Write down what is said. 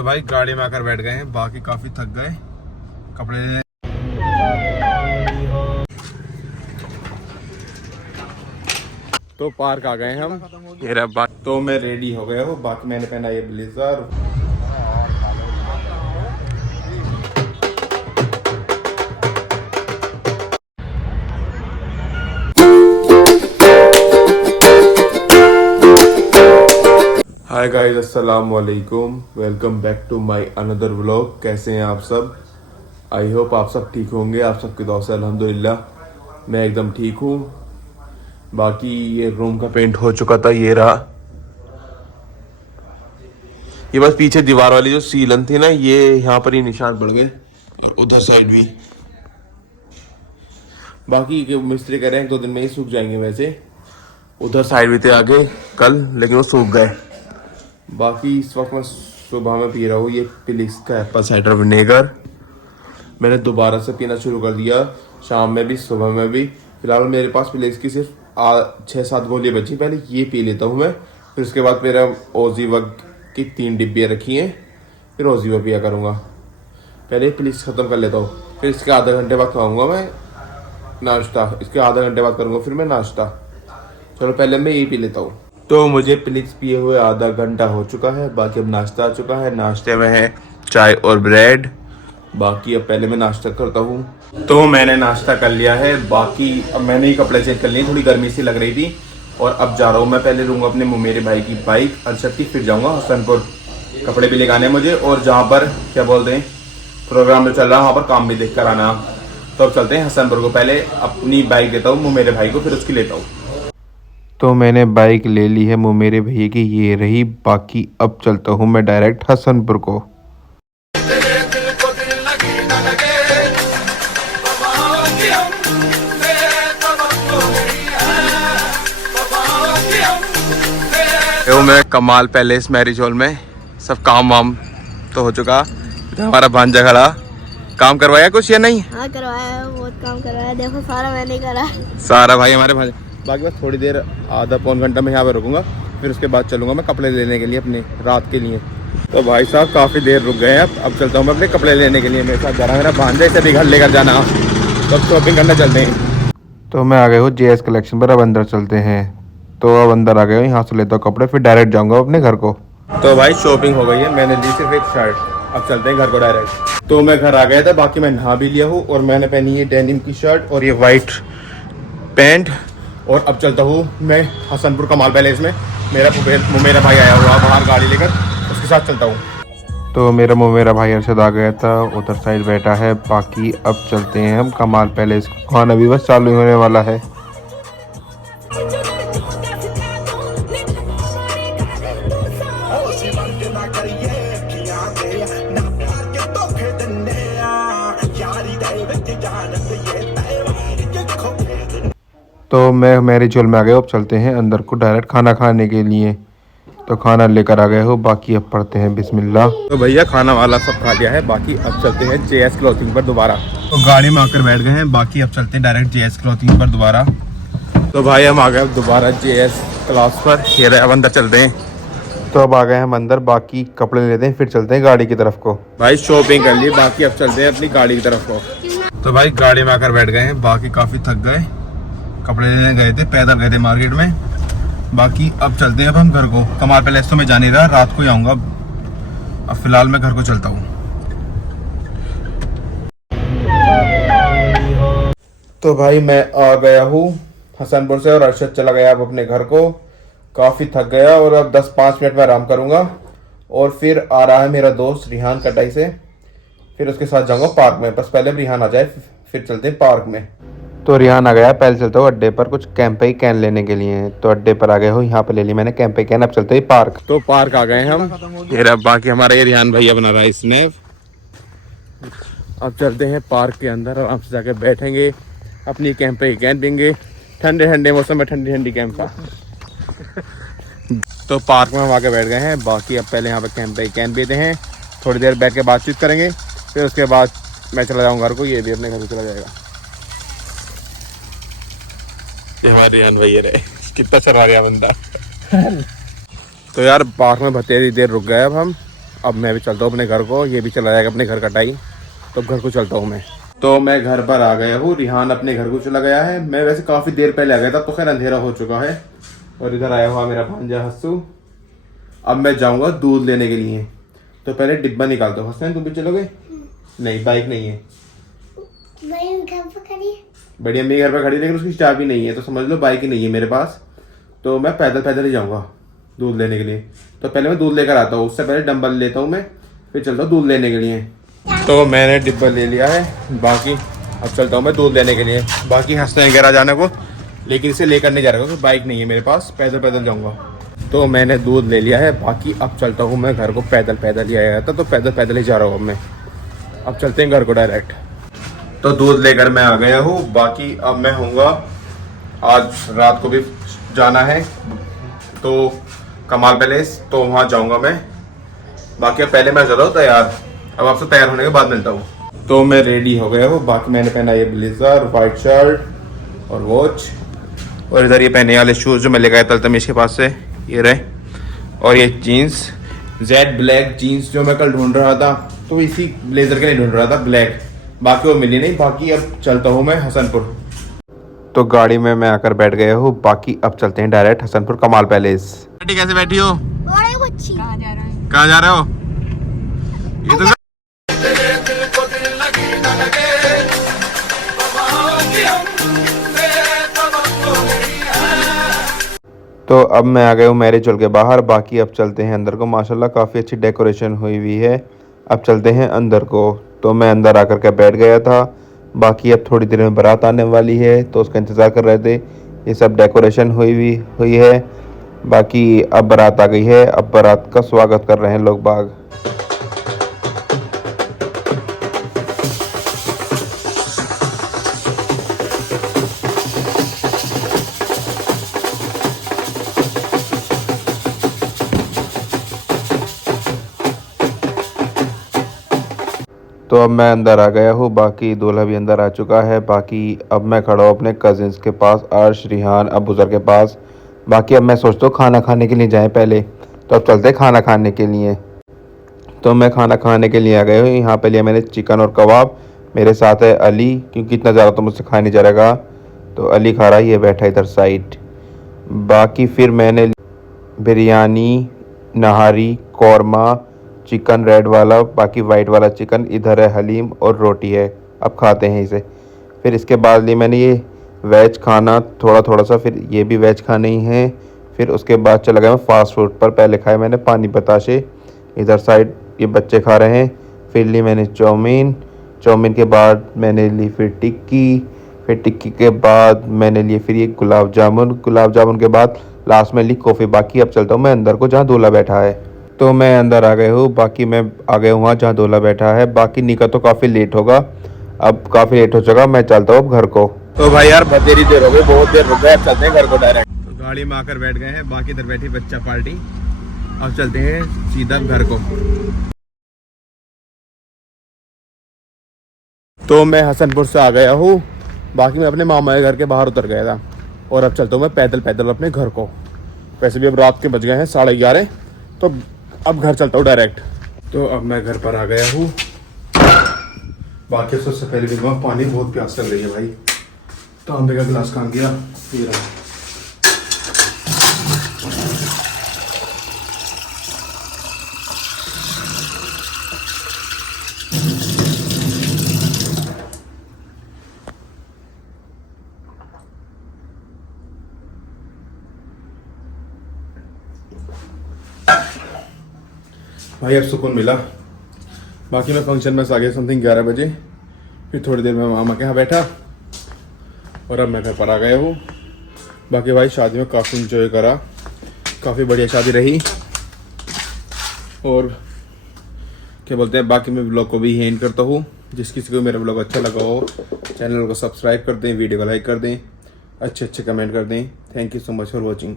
तो भाई गाड़ी में आकर बैठ गए हैं, बाकी काफी थक गए कपड़े लेने। तो पार्क आ गए हम। मेरा तो मैं रेडी हो गया हूँ, बाकी मैंने पहना ये ब्लेजर। हाय गाइस, अस्सलाम वालेकुम, welcome back to my another vlog. कैसे हैं आप सब? आई होप आप सब ठीक होंगे। आप सबकी दुआ से अल्हम्दुलिल्लाह मैं एकदम ठीक हूँ। बाकी ये रूम का पेंट हो चुका था, ये रहा। ये बस पीछे दीवार वाली जो सीलन थी ना, ये यहाँ पर ही निशान पड़ गए और उधर साइड भी। बाकी के मिस्त्री कह रहे हैं 2 दिन में ही सूख जाएंगे। वैसे उधर साइड भी थे आगे कल, लेकिन वो सूख गए। बाकी इस वक्त मैं सुबह में पी रहा हूँ ये पिलिक्स का एप्पल साइडर विनेगर। मैंने दोबारा से पीना शुरू कर दिया, शाम में भी सुबह में भी। फिलहाल मेरे पास पिलिक्स की सिर्फ 6-7 गोलियाँ बची। पहले ये पी लेता हूँ मैं, फिर उसके बाद मेरा ओजीवक की 3 डिब्बियाँ रखी हैं, फिर ओजीवक पिया करूँगा। पहले पिलिक्स ख़त्म कर लेता हूँ, फिर इसके आधे घंटे बाद खाऊँगा मैं नाश्ता। इसके आधे घंटे बाद करूँगा फिर मैं नाश्ता। चलो पहले मैं यही पी लेता हूँ। तो मुझे पिलिक्स पिए हुए आधा घंटा हो चुका है। बाकी अब नाश्ता आ चुका है। नाश्ते में है चाय और ब्रेड। बाकी अब पहले मैं नाश्ता करता हूँ। तो मैंने नाश्ता कर लिया है। बाकी अब मैंने ही कपड़े चेंज कर लिए, थोड़ी गर्मी सी लग रही थी। और अब जा रहा हूँ मैं, पहले लूँगा अपने मेरे भाई की बाइक अरशद की, फिर जाऊँगा हसनपुर। कपड़े भी लेके आने मुझे, और जहाँ पर क्या बोलते हैं प्रोग्राम में चल रहा है वहाँ पर काम भी देख कर आना। तो अब चलते हैं हसनपुर को। पहले अपनी बाइक देता हूँ मेरे भाई को, फिर उसकी लेता हूँ। तो मैंने बाइक ले ली है मेरे भैया की, ये रही। बाकी अब चलता हूँ मैं डायरेक्ट हसनपुर को। तो मैं कमाल पैलेस मैरिज हॉल में, सब काम वाम तो हो चुका। हमारा भांजा खड़ा, काम करवाया कुछ या नहीं? हाँ करवाया, बहुत काम करवाया। देखो सारा मैंने करा, सारा भाई हमारे भाई। बाकी बस थोड़ी देर, आधा पौन घंटा में यहाँ पे रुकूंगा, फिर उसके बाद चलूंगा मैं कपड़े लेने के लिए अपने रात के लिए। तो भाई साहब काफ़ी देर रुक गए हैं। अब चलता हूँ मैं अपने कपड़े लेने के लिए। मेरे साथ जा रहा है मेरा भांजा, इसे भी घर लेकर जाना। तो अब शॉपिंग करना चलते हैं। तो मैं आ गया हूँ JS कलेक्शन पर, अब अंदर चलते हैं। तो अब अंदर आ गया हूँ, यहाँ से लेता हूँ कपड़े, फिर डायरेक्ट जाऊँगा अपने घर को। तो भाई शॉपिंग हो गई है, मैंने ली सिर्फ एक शर्ट। अब चलते हैं घर को डायरेक्ट। तो मैं घर आ गया था, बाकी मैं नहा भी लिया हूँ, और मैंने पहनी है डेनिम की शर्ट और ये वाइट पैंट। और अब चलता हूँ मैं हसनपुर कमाल पैलेस में। मेरा भाई आया हुआ बाहर गाड़ी लेकर, उसके साथ चलता हूँ। तो मेरा भाई अरशद आ गया था, उधर साइड बैठा है। बाकी अब चलते हैं हम कमाल पैलेस। खाना भी बस चालू होने वाला है। तो मैं मैरिज हॉल में आ गया। अब चलते हैं अंदर को डायरेक्ट खाना खाने के लिए। तो खाना लेकर आ गए हो, बाकी अब पढ़ते हैं बिस्मिल्लाह। तो भैया खाना वाला सब खा लिया है। बाकी अब चलते हैं JS क्लॉथिंग पर दोबारा। तो गाड़ी में आकर बैठ गए हैं। बाकी अब चलते हैं डायरेक्ट JS क्लॉथिंग पर दोबारा। तो भाई हम आ गए दोबारा JS क्लॉथ पर। ये अब अंदर चलते हैं। तो अब आ गए हम अंदर, बाकी कपड़े लेते हैं, फिर चलते हैं गाड़ी की तरफ को। भाई शॉपिंग कर ली, बाकी अब चलते हैं अपनी गाड़ी की तरफ को। तो भाई गाड़ी में आकर बैठ गए हैं। बाकी काफ़ी थक गए, कपड़े लेने गए थे, पैदल गए थे मार्केट में। बाकी अब चलते हैं अब हम घर को। कमाल पैलेस तो मैं जा नहीं रहा, रात को ही आऊँगा। अब फिलहाल मैं घर को चलता हूँ। तो भाई मैं आ गया हूँ हसनपुर से, और अरशद चला गया अब अपने घर को। काफ़ी थक गया, और अब 10-5 मिनट में आराम करूँगा। और फिर आ रहा है मेरा दोस्त रिहान कटाई से, फिर उसके साथ जाऊँगा पार्क में। बस पहले रिहान आ जाए, फिर चलते हैं पार्क में। तो रिहान आ गया, पहले चलता हूँ अड्डे पर कुछ कैंपे कैन लेने के लिए। तो अड्डे पर आ गए हो, यहाँ पे ले ली मैंने कैंपे कैन। अब चलते हैं पार्क। तो पार्क आ गए हम। ये बाकी हमारा ये रिहान भैया बना रहा है स्नैप। अब चलते हैं पार्क के अंदर, आराम से जाके बैठेंगे, अपनी कैंपे कैन देंगे। ठंडे ठंडे मौसम में ठंडी ठंडी कैंपा। तो पार्क में हम आके बैठ गए हैं। बाकी अब पहले यहाँ पे कैंपे कैन पीते हैं, थोड़ी देर बैठ के बातचीत करेंगे, फिर उसके बाद मैं चला जाऊँगा घर को। ये भी अपने घर को चला जाएगा। हमारे रिहान भैया रहे, कितना चला रहा बंदा। तो यार पार्क में बतेरी देर रुक गए। अब हम अब मैं भी चलता हूँ अपने घर को, ये भी चला जाएगा अपने घर का टाइम, तो घर को चलता हूँ मैं। तो मैं घर पर आ गया हूँ, रिहान अपने घर को चला गया है। मैं वैसे काफ़ी देर पहले आ गया था, तो खैर अंधेरा हो चुका है। और इधर आया हुआ मेरा भांजा हस्सू। अब मैं जाऊँगा दूध लेने के लिए, तो पहले डिब्बा निकालता हूँ। हसन तुम भी चलोगे? नहीं, बाइक नहीं है, घर पर खड़ी। बड़ी अम्मी घर पर खड़ी, लेकिन उसकी चाबी नहीं है, तो समझ लो बाइक ही नहीं है मेरे पास। तो मैं पैदल पैदल ही जाऊँगा दूध लेने के लिए। तो पहले मैं दूध लेकर आता हूँ, उससे पहले डंबल लेता हूँ मैं, फिर चलता हूँ दूध लेने के लिए। तो मैंने डिब्बा ले लिया है, बाकी अब चलता हूँ मैं दूध लेने के लिए। बाकी हंसते हैं घर जाने को, लेकिन इसे लेकर नहीं जा रहा क्योंकि बाइक नहीं है मेरे पास, पैदल पैदल जाऊँगा। तो मैंने दूध ले लिया है, बाकी अब चलता हूँ मैं घर को। पैदल पैदल ही आया था, तो पैदल पैदल ही जा रहा हूँ अब मैं। अब चलते हैं घर को डायरेक्ट। तो दूध लेकर मैं आ गया हूँ। बाकी अब मैं होऊंगा, आज रात को भी जाना है तो कमाल पैलेस, तो वहाँ जाऊँगा मैं। बाकी अब पहले मैं चला हूँ तैयार, अब आपसे तैयार होने के बाद मिलता हूँ। तो मैं रेडी हो गया हूँ। बाकी मैंने पहना ये ब्लेजर, वाइट शर्ट और वॉच, और इधर ये पहने वाले शूज़ जो मैं लेकर आया तलतमीज के पास से, ये रहे। और ये जीन्स, जेड ब्लैक जीन्स जो मैं कल ढूंढ रहा था, तो इसी ब्लेजर के लिए ढूंढ रहा था ब्लैक, बाकी वो मिली नहीं। बाकी अब चलता हूँ मैं हसनपुर। तो गाड़ी में मैं आकर बैठ गया हूँ। बाकी अब चलते हैं डायरेक्ट हसनपुर कमाल पैलेस। कैसे बैठी हो? कहाँ जा रहे हो? ये तो अब मैं आ गया हूँ मैरिज हॉल के बाहर। बाकी अब चलते हैं अंदर को। माशाल्लाह काफ़ी अच्छी डेकोरेशन हुई हुई है। अब चलते हैं अंदर को। तो मैं अंदर आकर के बैठ गया था। बाकी अब थोड़ी देर में बारात आने वाली है, तो उसका इंतज़ार कर रहे थे। ये सब डेकोरेशन हुई है। बाकी अब बारात आ गई है, अब बारात का स्वागत कर रहे हैं लोग बाग। तो अब मैं अंदर आ गया हूँ। बाकी दूल्हा भी अंदर आ चुका है। बाकी अब मैं खड़ा हूँ अपने कजिन्स के पास, अर्श, रिहान, अबूज़र के पास। बाकी अब मैं सोचता हूँ खाना खाने के लिए जाएं पहले, तो अब चलते हैं खाना खाने के लिए। तो मैं खाना खाने के लिए आ गया हूँ। यहाँ पे लिया मैंने चिकन और कबाब। मेरे साथ है अली, क्योंकि इतना ज़्यादा तो मुझसे खा नहीं जा रहेगा, तो अली खा रहा है, ये बैठा इधर साइड। बाकी फिर मैंने बिरयानी, नहारी, कौरमा, चिकन रेड वाला, बाकी वाइट वाला चिकन, इधर है हलीम और रोटी है। अब खाते हैं इसे। फिर इसके बाद लिए मैंने ये वेज खाना थोड़ा थोड़ा सा, फिर ये भी वेज खाना ही है। फिर उसके बाद चला गया मैं फास्ट फूड पर। पहले खाए मैंने पानी बताशे, इधर साइड ये बच्चे खा रहे हैं। फिर ली मैंने चाउमीन के बाद मैंने ली फिर टिक्की के बाद मैंने लिए फिर ये गुलाब जामुन के बाद लास्ट में ली कॉफ़ी। बाकी अब चलता हूँ मैं अंदर को, जहाँ दूल्हा बैठा है। तो मैं अंदर आ गया हूँ। बाकी मैं आ गया हूँ वहाँ जहाँ दूल्हा बैठा है। बाकी निका तो काफ़ी लेट होगा, अब काफ़ी लेट हो चुका, मैं चलता हूँ अब घर को। तो भाई यार बहुत देर हो गई, बहुत देर रुक गए, अब चलते हैं घर को डायरेक्ट। तो गाड़ी में आकर बैठ गए हैं। बाकी इधर बैठी बच्चा पार्टी। अब चलते हैं सीधा घर को। तो मैं हसनपुर से आ गया हूँ। बाकी मैं अपने मामा के घर के बाहर उतर गया था, और अब चलता हूँ मैं पैदल पैदल अपने घर को। वैसे भी अब रात के बज गए हैं 11:30, तो अब घर चलता हूँ डायरेक्ट। तो अब मैं घर पर आ गया हूँ। बाकी सबसे पहले भी पानी, बहुत प्यास लग रही है भाई। तांबे का गिलास कहाँ गया? ये रहा। भाई अब सुकून मिला। बाकी मैं फंक्शन में से आ गया समथिंग 11 बजे। फिर थोड़ी देर में मामा के यहाँ बैठा, और अब मैं घर पर आ गया हूँ। बाकी भाई शादी में काफ़ी इंजॉय करा, काफ़ी बढ़िया शादी रही। और क्या बोलते हैं, बाकी मैं ब्लॉग को भी एंड करता हूँ। जिस किसी को मेरा ब्लॉग अच्छा लगा हो, चैनल को सब्सक्राइब कर दें, वीडियो को लाइक कर दें, अच्छे कमेंट कर दें। Thank you so much for watching.